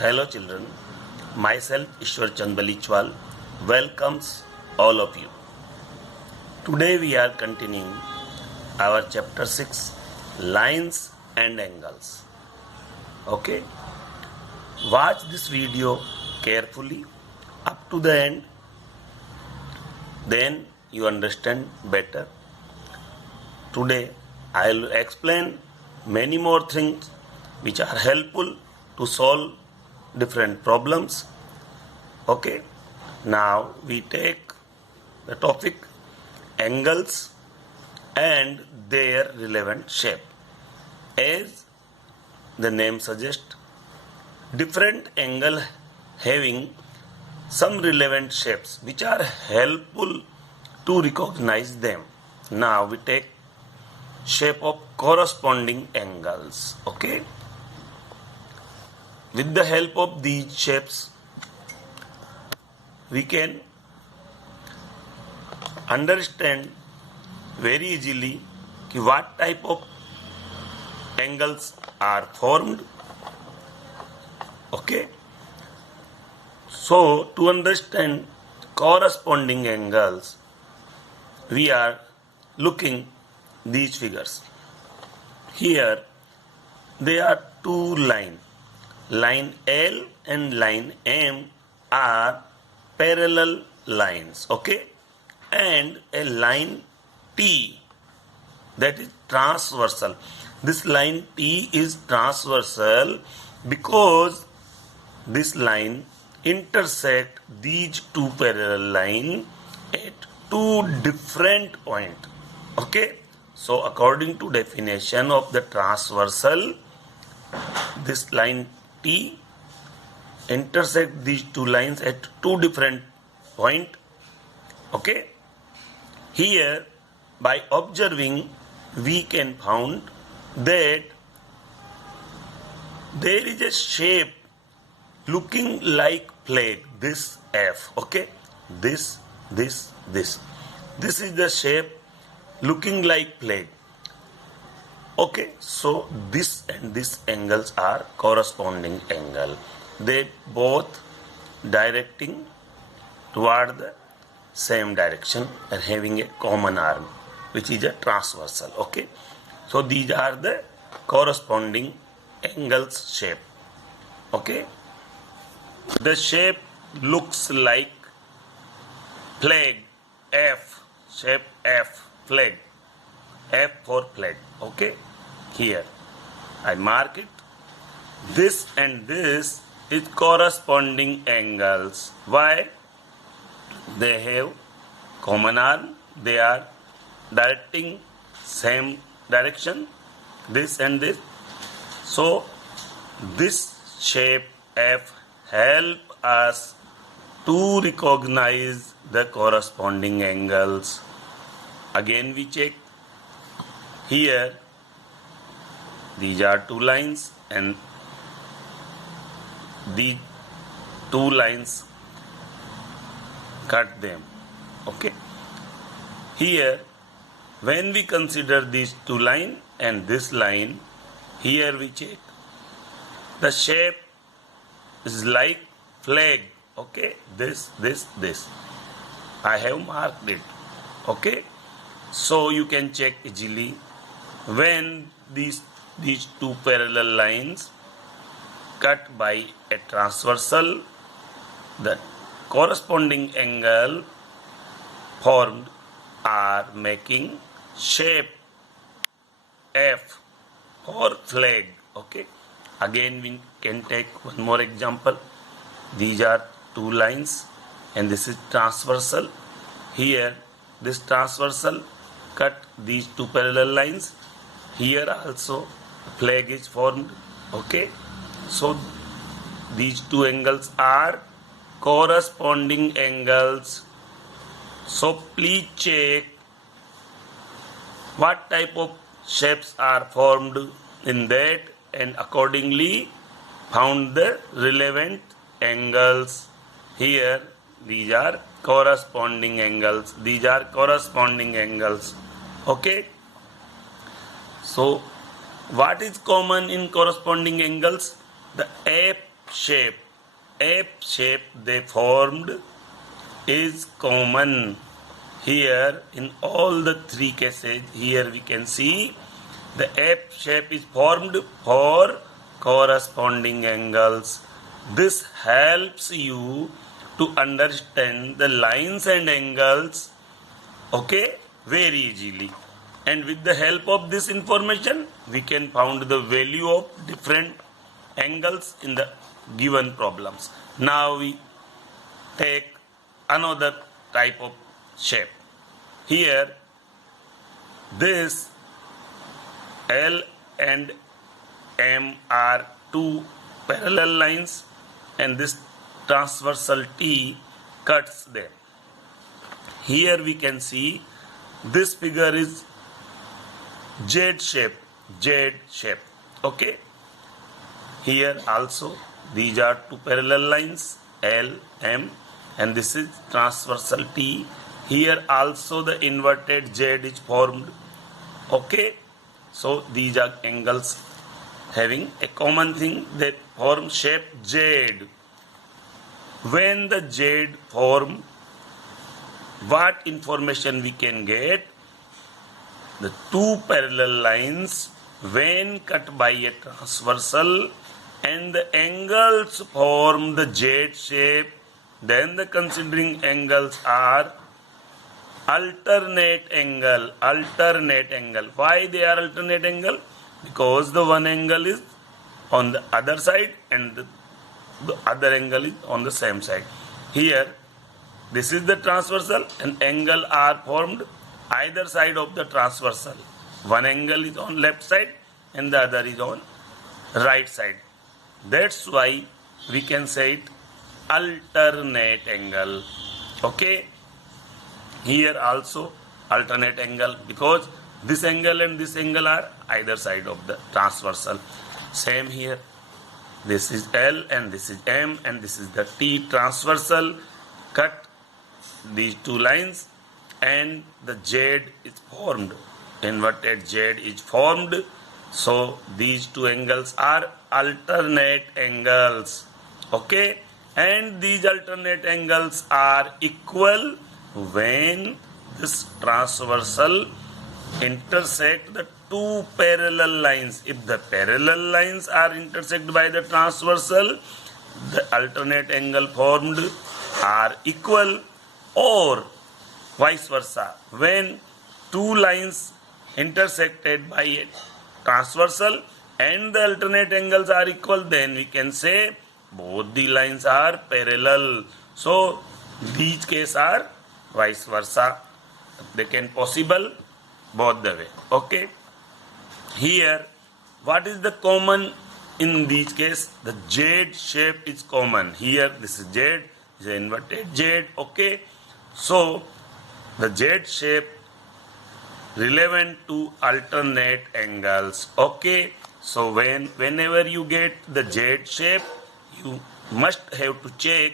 Hello children, myself Ishwar Chand Balichwal welcomes all of you. Today we are continuing our chapter 6 lines and angles. Okay, watch this video carefully up to the end, then you understand better. Today I will explain many more things which are helpful to solve different problems. Okay, now we take the topic angles and their relevant shape. As the name suggests, different angle having some relevant shapes which are helpful to recognize them. Now we take shape of corresponding angles. Okay, with the help of these shapes we can understand very easily what type of angles are formed. Okay, so to understand corresponding angles we are looking these figures. Here there are two lines. Line L and line M are parallel lines, okay, and a line T that is transversal. This line T is transversal because this line intersect these two parallel lines at two different points. Okay, so according to definition of the transversal, this line T intersect these two lines at two different points. Okay, here by observing we can found that there is a shape looking like flag, this F. Okay, this is the shape looking like flag. Okay, so this and this angles are corresponding angle. They both directing toward the same direction and having a common arm, which is a transversal. Okay, so these are the corresponding angles shape. Okay, the shape looks like flag, F, shape F, flag, F for flag. Okay, here I mark it. This and this is corresponding angles. Why? They have common arm. They are directing same direction. This and this. So this shape F help us to recognize the corresponding angles. Again we check. Here these are two lines and these two lines cut them. Okay, here when we consider these two lines and this line, here we check the shape is like flag. Okay, this I have marked it. Okay, so you can check easily when these two parallel lines cut by a transversal, the corresponding angle formed are making shape F or flag. Okay, again we can take one more example. These are two lines and this is transversal. Here this transversal cut these two parallel lines. Here also flag is formed. Okay, so these two angles are corresponding angles. So please check what type of shapes are formed in that and accordingly found the relevant angles. Here these are corresponding angles. These are corresponding angles. Okay, so what is common in corresponding angles? The F shape they formed is common. Here in all the three cases, here we can see the ape shape is formed for corresponding angles. This helps you to understand the lines and angles, okay, very easily. And with the help of this information, we can find the value of different angles in the given problems. Now we take another type of shape. Here, this L and M are two parallel lines, and this transversal T cuts them. Here we can see this figure is Z shape, okay. Here also these are two parallel lines, L, M, and this is transversal T. Here also the inverted Z is formed, okay. So these are angles having a common thing, they form shape Z. When the Z form, what information we can get? The two parallel lines when cut by a transversal and the angles form the Z shape, then the considering angles are alternate angle. Why they are alternate angle? Because the one angle is on the other side and the other angle is on the same side. Here this is the transversal and angle are formed either side of the transversal. One angle is on left side and the other is on right side. That's why we can say it alternate angle, okay. Here also alternate angle because this angle and this angle are either side of the transversal. Same here, this is L and this is M and this is the T transversal, cut these two lines and the Z is formed, inverted Z is formed. So these two angles are alternate angles, okay, and these alternate angles are equal when this transversal intersect the two parallel lines. If the parallel lines are intersected by the transversal, the alternate angle formed are equal, or vice versa. When two lines intersected by a transversal and the alternate angles are equal, then we can say both the lines are parallel. So these cases are vice versa. They can possible both the way, okay. Here what is the common in these cases? The Z shape is common. Here this is Z, is an inverted Z, okay. So the Z shape relevant to alternate angles, okay. So whenever you get the Z shape, you must have to check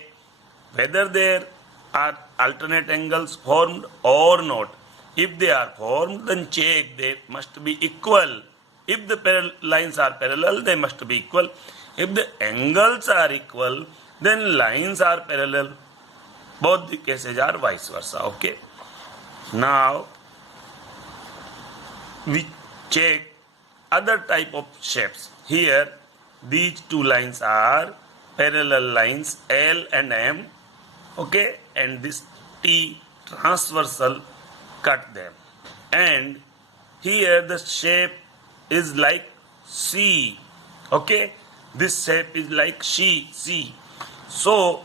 whether there are alternate angles formed or not. If they are formed, then check they must be equal. If the lines are parallel, they must be equal. If the angles are equal, then lines are parallel. Both the cases are vice versa, okay. Now we check other type of shapes. Here these two lines are parallel lines, L and M, okay, and this T transversal cut them, and here the shape is like C, okay. This shape is like C. So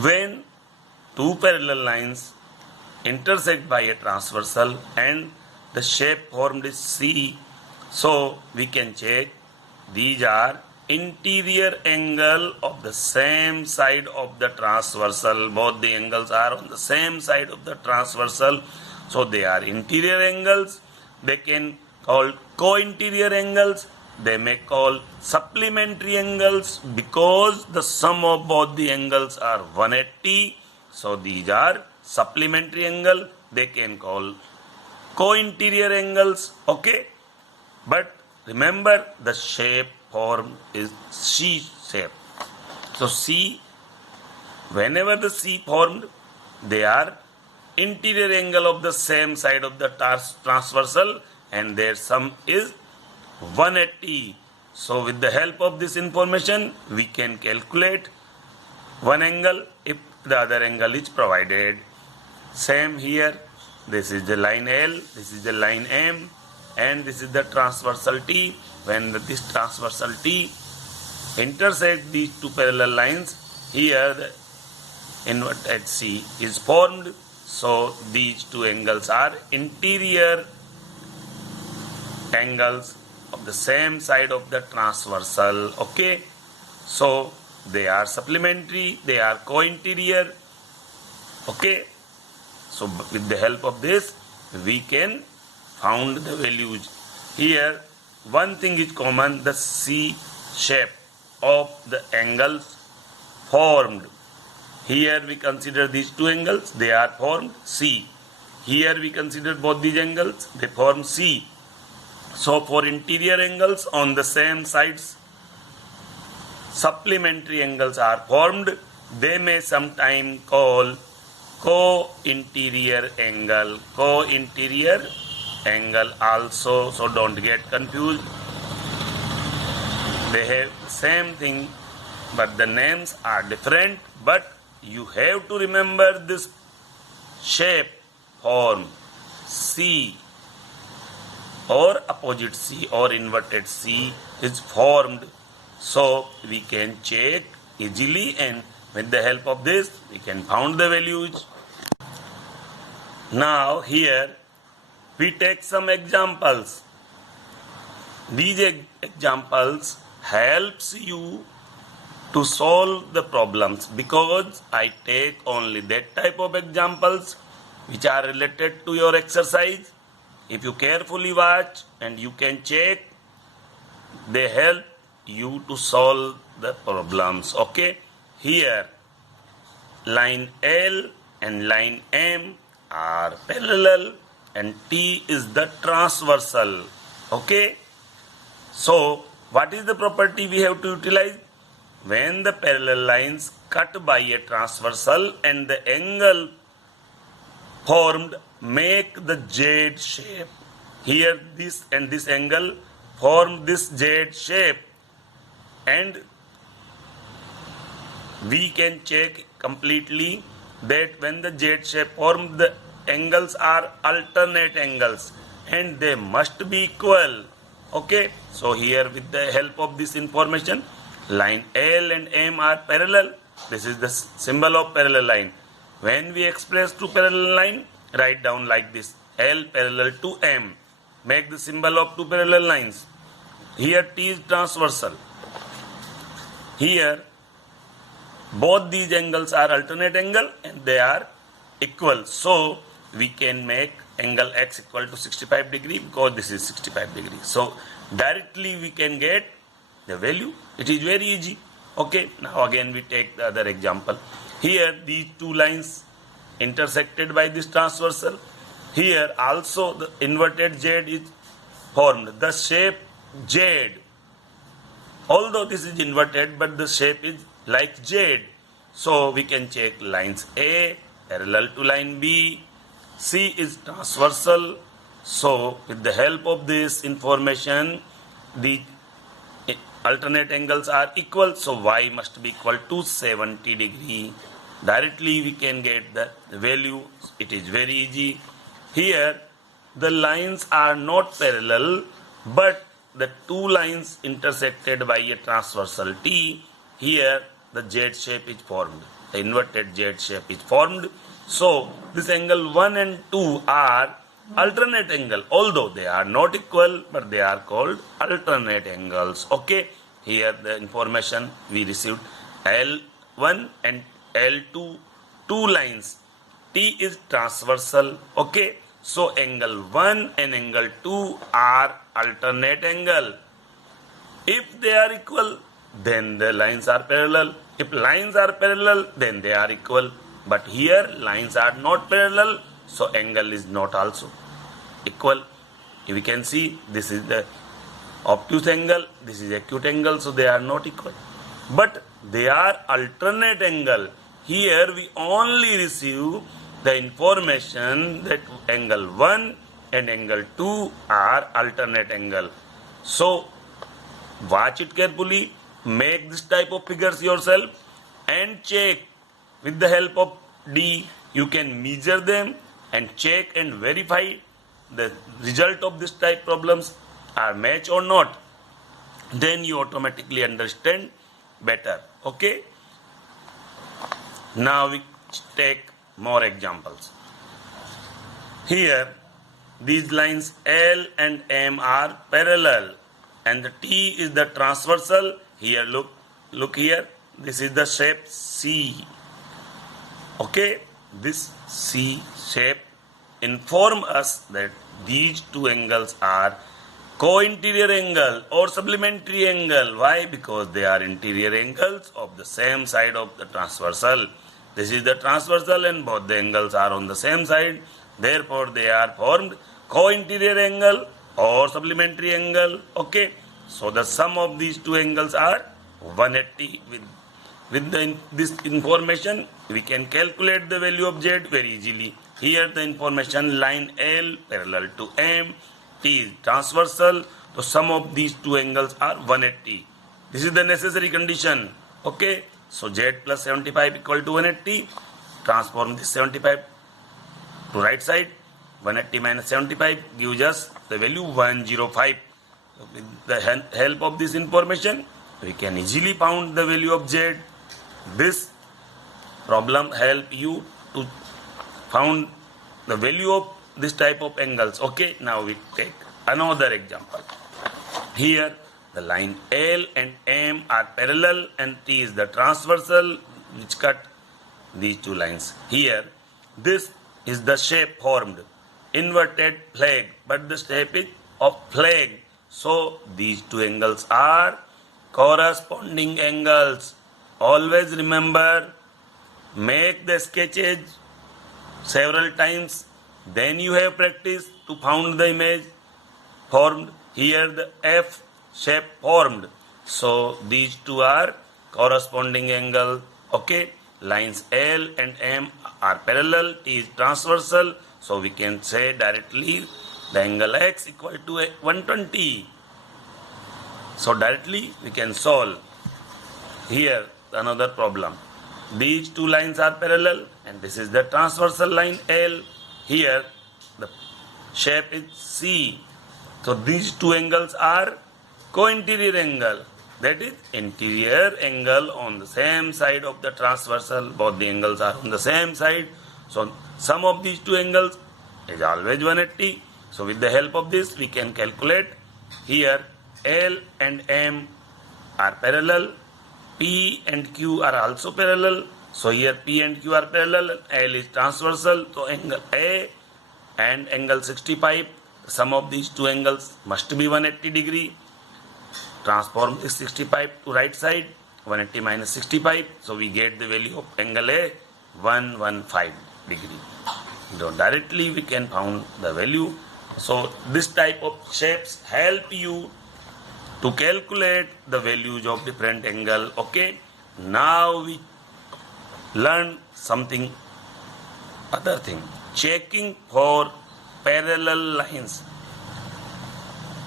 when two parallel lines intersect by a transversal and the shape formed is C, so we can check these are interior angle of the same side of the transversal. Both the angles are on the same side of the transversal, so they are interior angles. They can call co-interior angles, they may call supplementary angles because the sum of both the angles are 180, so these are supplementary angle. They can call co-interior angles, okay. But remember the shape form is C shape. So C, whenever the C formed, they are interior angle of the same side of the transversal, and their sum is 180. So with the help of this information, we can calculate one angle if the other angle is provided. Same here, this is the line L, this is the line M, and this is the transversal T. When this transversal T intersect these two parallel lines, here the inverted C is formed. So these two angles are interior angles of the same side of the transversal. Okay, so they are supplementary, they are co-interior. Okay, so with the help of this, we can found the values. Here one thing is common, the C shape of the angles formed. Here we consider these two angles, they are formed C. Here we consider both these angles, they form C. So for interior angles on the same sides, supplementary angles are formed. They may sometime call co-interior angle. Co-interior angle also, so don't get confused. They have the same thing, but the names are different. But you have to remember this shape form C or opposite C or inverted C is formed. So we can check easily, and with the help of this we can find the values. Now here we take some examples. These examples helps you to solve the problems, because I take only that type of examples which are related to your exercise. If you carefully watch and you can check, they help you to solve the problems. Okay, here line L and line M are parallel and T is the transversal. Okay, so what is the property we have to utilize? When the parallel lines cut by a transversal and the angle formed make the Z shape. Here this and this angle form this Z shape, and we can check completely that when the Z shape form, the angles are alternate angles and they must be equal. Okay, so here with the help of this information, line L and M are parallel. This is the symbol of parallel line. When we express two parallel line, write down like this: L parallel to M. Make the symbol of two parallel lines. Here T is transversal. Here both these angles are alternate angle and they are equal. So we can make angle X equal to 65 degree because this is 65 degree. So directly we can get the value. It is very easy. Okay, now again we take the other example. Here these two lines intersected by this transversal. Here also the inverted Z is formed. The shape Z, although this is inverted, but the shape is like Z. So we can check lines A parallel to line B. C is transversal. So with the help of this information, the alternate angles are equal. So Y must be equal to 70 degree. Directly we can get the value. It is very easy. Here the lines are not parallel, but the two lines intersected by a transversal T. Here the Z shape is formed. The inverted Z shape is formed. So this angle 1 and 2 are alternate angle, although they are not equal, but they are called alternate angles. Okay, here the information we received: L1 and L2, two lines. T is transversal. Okay, so angle 1 and angle 2 are alternate angle. If they are equal, then the lines are parallel. If lines are parallel, then they are equal. But here lines are not parallel, so angle is not also equal. We can see this is the obtuse angle, this is acute angle, so they are not equal. But they are alternate angle. Here we only receive the information that angle 1 and angle 2 are alternate angle. So watch it carefully, make this type of figures yourself and check with the help of D. You can measure them and check and verify the result of this type problems are match or not. Then you automatically understand better. Okay. Now we take more examples. Here these lines L and M are parallel and the T is the transversal. Here look here, this is the shape C. Okay, this C shape inform us that these two angles are co-interior angle or supplementary angle. Why? Because they are interior angles of the same side of the transversal. This is the transversal and both the angles are on the same side. Therefore, they are formed co-interior angle or supplementary angle. Okay. So, the sum of these two angles are 180. With this information, we can calculate the value of Z very easily. Here, the information line L parallel to M, T is transversal. So, sum of these two angles are 180. This is the necessary condition. Okay. So Z plus 75 equal to 180. Transform this 75 to right side. 180 minus 75 gives us the value 105. So with the help of this information, we can easily find the value of Z. This problem help you to find the value of this type of angles. Okay, now we take another example. Here the line L and M are parallel and T is the transversal which cut these two lines. Here, this is the shape formed, inverted flag, but the shape is of flag. So, these two angles are corresponding angles. Always remember, make the sketches several times. Then you have practice to find the image formed. Here the F shape formed. So these two are corresponding angle. Okay, lines L and M are parallel, T is transversal. So we can say directly the angle X equal to 120. So directly we can solve. Here another problem. These two lines are parallel and this is the transversal line L. Here the shape is C. So these two angles are co-interior angle, that is interior angle on the same side of the transversal. Both the angles are on the same side. So sum of these two angles is always 180. So with the help of this we can calculate. Here L and M are parallel, P and Q are also parallel. So here P and Q are parallel, L is transversal. So angle A and angle 65, sum of these two angles must be 180 degree. Transform this 65 to right side, 180 minus 65. So we get the value of angle A, 115 degree. So directly we can find the value. So this type of shapes help you to calculate the values of different angle. Okay. Now we learn something other thing. Checking for parallel lines.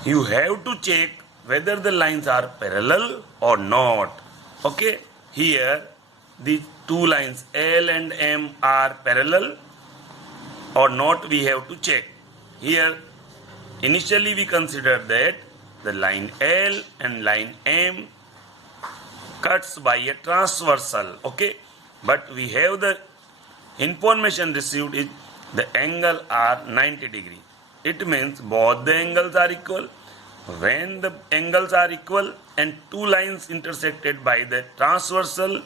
You have to check whether the lines are parallel or not. Okay, here these two lines L and M are parallel or not, we have to check. Here initially we consider that the line L and line M cuts by a transversal. Okay, but we have the information received is the angle are 90 degree. It means both the angles are equal. When the angles are equal and two lines intersected by the transversal,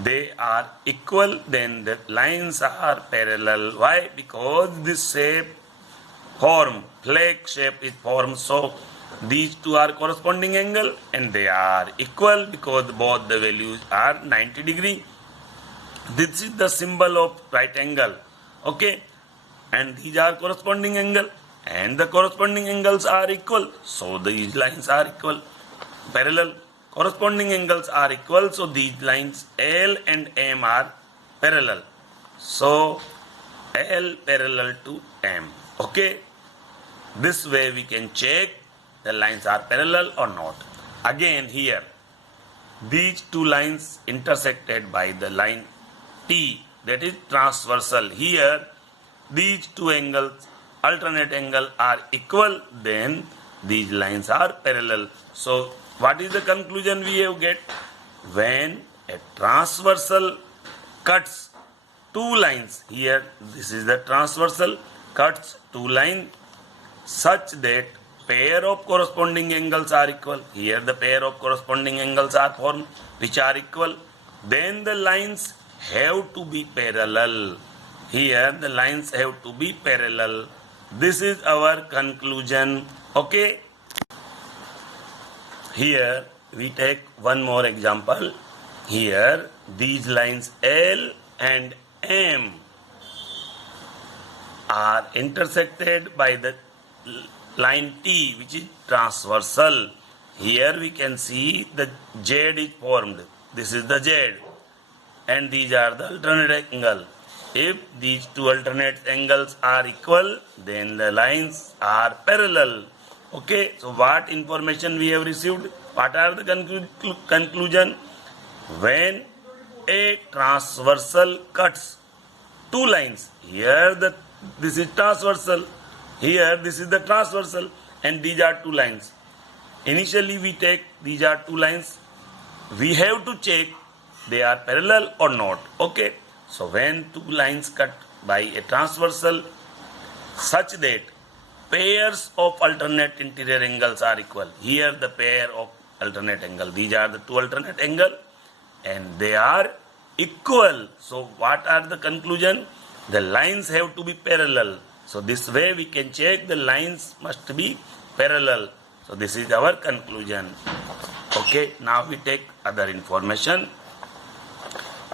they are equal, then the lines are parallel. Why? Because this shape form, flag shape is formed. So these two are corresponding angle and they are equal because both the values are 90 degree. This is the symbol of right angle. Okay, and these are corresponding angle and the corresponding angles are equal. So these lines are equal, parallel, corresponding angles are equal, so these lines L and M are parallel. So L parallel to M. Okay. This way we can check the lines are parallel or not. Again here, these two lines intersected by the line T, that is transversal. Here, these two angles, alternate angle are equal, then these lines are parallel. So what is the conclusion we have get? When a transversal cuts two lines, here this is the transversal, cuts two lines such that pair of corresponding angles are equal. Here the pair of corresponding angles are formed which are equal. Then the lines have to be parallel. Here the lines have to be parallel. This is our conclusion. Okay. Here we take one more example. Here these lines L and M are intersected by the line T, which is transversal. Here we can see the Z is formed. This is the Z, and these are the alternate angle. If these two alternate angles are equal, then the lines are parallel. Okay, so what information we have received? What are the conclusion? When a transversal cuts two lines, here this is transversal, here this is the transversal, and these are two lines. Initially we take these are two lines. We have to check they are parallel or not. Okay. So when two lines cut by a transversal such that pairs of alternate interior angles are equal. Here the pair of alternate angle. These are the two alternate angle and they are equal. So what are the conclusion? The lines have to be parallel. So this way we can check the lines must be parallel. So this is our conclusion. Okay, now we take other information.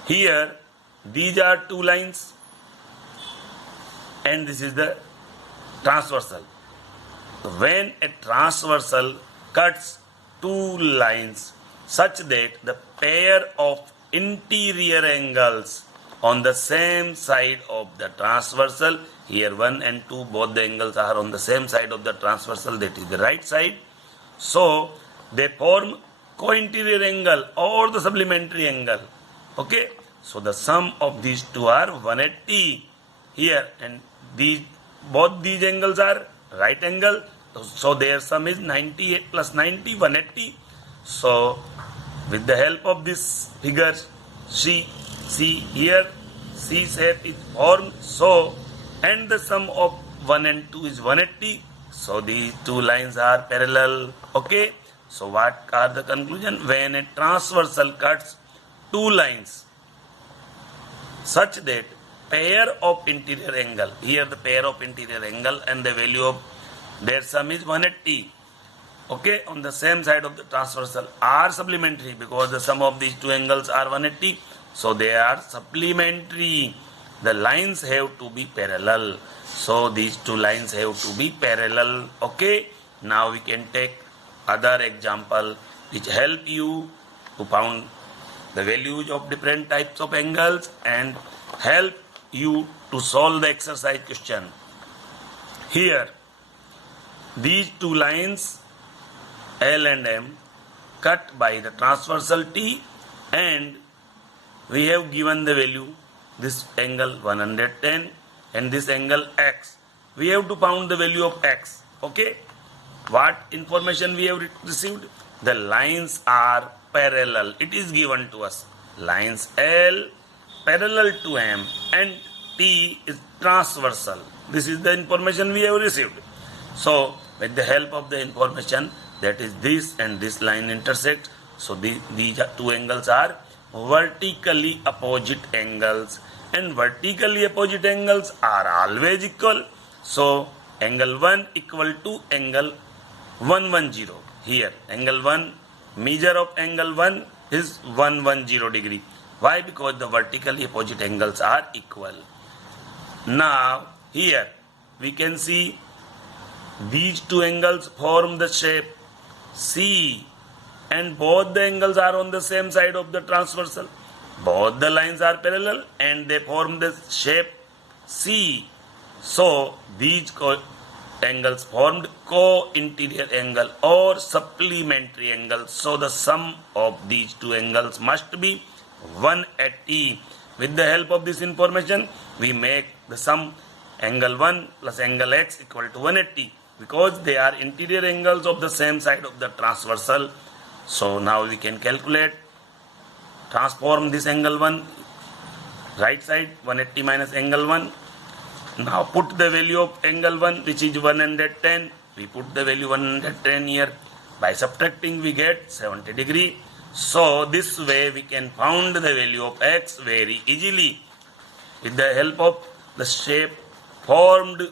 Here these are two lines and this is the transversal. So when a transversal cuts two lines such that the pair of interior angles on the same side of the transversal, here 1 and 2 both the angles are on the same side of the transversal, that is the right side. So they form co-interior angle or the supplementary angle. Okay, so the sum of these two are 180 here, and both these angles are right angle, so their sum is 98 plus 90, 180. So with the help of this figure, see here C shape is formed, so and the sum of 1 and 2 is 180. So these two lines are parallel. Okay, so what are the conclusion? When a transversal cuts two lines such that pair of interior angle, here the pair of interior angle and the value of their sum is 180. Okay, on the same side of the transversal are supplementary because the sum of these two angles are 180. So they are supplementary. The lines have to be parallel. So these two lines have to be parallel. Okay, now we can take other example which help you to found the values of different types of angles and help you to solve the exercise question. Here these two lines L and M cut by the transversal T, and we have given the value, this angle 110 and this angle X. We have to found the value of X. Okay, what information we have received? The lines are parallel. It is given to us. Lines L parallel to M and T is transversal. This is the information we have received. So with the help of the information, that is this and this line intersect. So these two angles are vertically opposite angles, and vertically opposite angles are always equal. So angle 1 equal to angle 110. Here angle 1, measure of angle 1 is 110 degree. Why? Because the vertically opposite angles are equal. Now here we can see these two angles form the shape C and both the angles are on the same side of the transversal. Both the lines are parallel and they form the shape C. So these angles formed co-interior angle or supplementary angle. So the sum of these two angles must be 180. With the help of this information, we make the sum angle 1 plus angle x equal to 180 because they are interior angles of the same side of the transversal. So now we can calculate, transform this angle 1, right side 180 minus angle 1. Now put the value of angle 1 which is 110. We put the value 110 here. By subtracting we get 70 degree. So this way we can find the value of x very easily with the help of the shape formed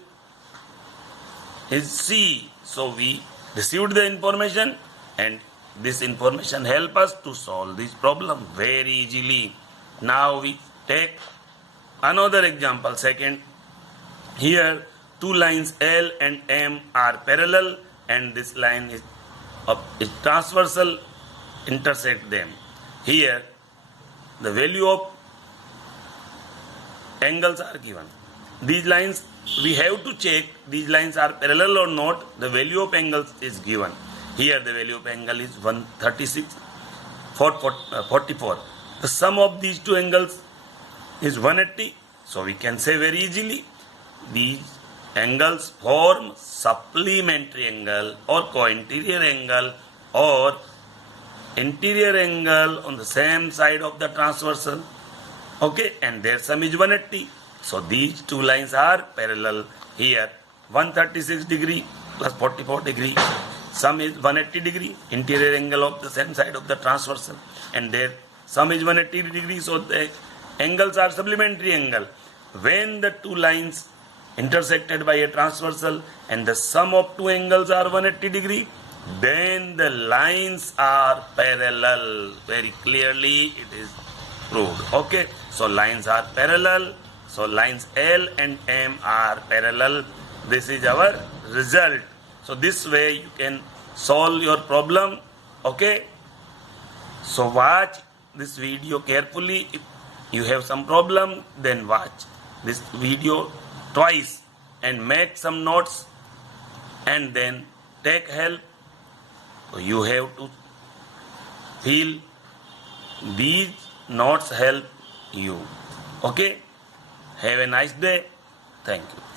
is C. So we received the information and this information help us to solve this problem very easily. Now we take another example, second. Here two lines L and M are parallel and this line is transversal, intersect them. Here the value of angles are given. These lines, we have to check these lines are parallel or not. The value of angles is given. Here the value of angle is 136, 44. The sum of these two angles is 180. So we can say very easily these angles form supplementary angle or co-interior angle or interior angle on the same side of the transversal. Okay, and their sum is 180. So these two lines are parallel. Here 136 degree plus 44 degree. Sum is 180 degree, interior angle of the same side of the transversal, and their sum is 180 degree. So the angles are supplementary angle. When the two lines intersected by a transversal and the sum of two angles are 180 degree, then the lines are parallel. Very clearly it is proved. Okay, so lines are parallel. So lines L and M are parallel. This is our result. So this way you can solve your problem. Okay, so watch this video carefully. If you have some problem, then watch this video twice and make some notes and then take help. So you have to feel these notes help you. Okay, have a nice day. Thank you.